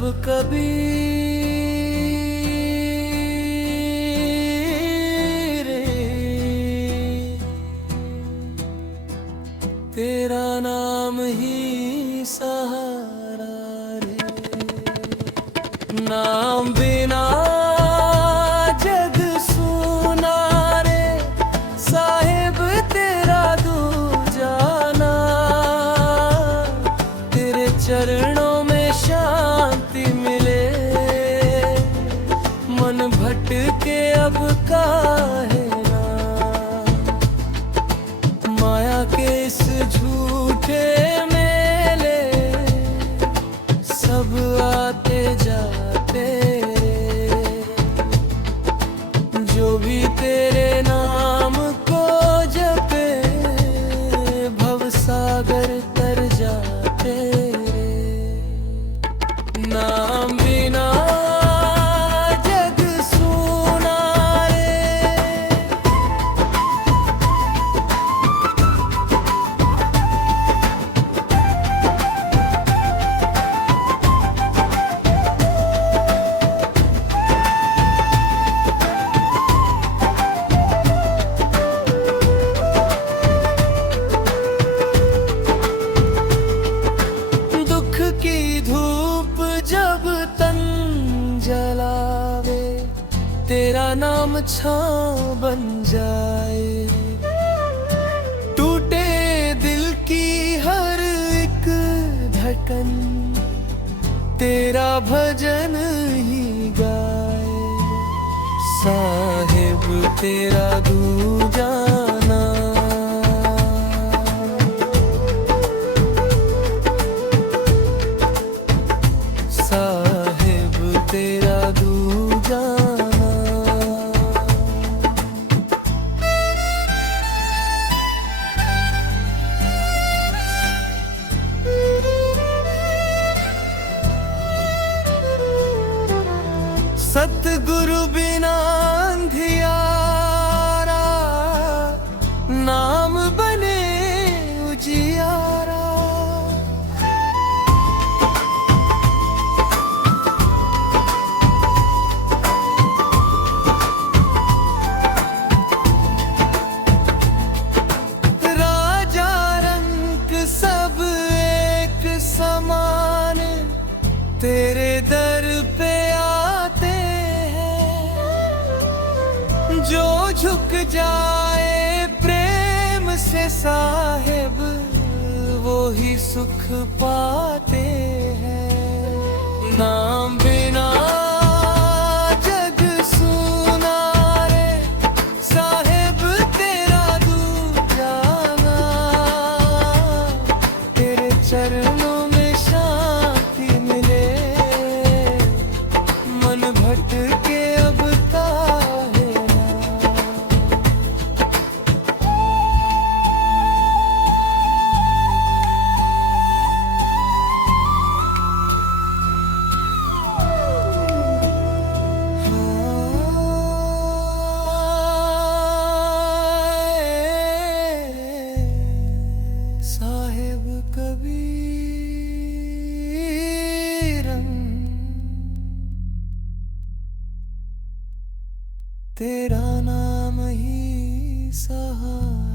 कबीर, तेरा नाम ही सहारा रे। नाम बिना जग सूना रे, साहिब तेरा दूजा नाम। तेरे चरणों में शांति मिले, मन भटके अब काहे ना। माया के इस झूठे मेले, सब आते जाते जो भी तेरे नाम को जपे, भव सागर तर जाते। नाम बिना जग सूना रे। दुख की धूप जब तन जलावे, तेरा नाम छाँव बन जाए। टूटे दिल की हर एक धड़कन, तेरा भजन ही गाए। साहिब तेरा दूजा नाम, साहिब तेरा दूजा नाम। सतगुरु बिना अंधियारा, नाम बने उजियारा। राजा रंग सब एक समान, तेरे दर पे आते हैं। जो झुक जाए प्रेम से साहिब, वो ही सुख पाते हैं। नाम बिना जग सूना रे, साहिब तेरा दूजा नाम। तेरे चरणों में शांति मिले, मन भटके अब काहे ना। साहिब कबीर, तेरा नाम ही सहारा।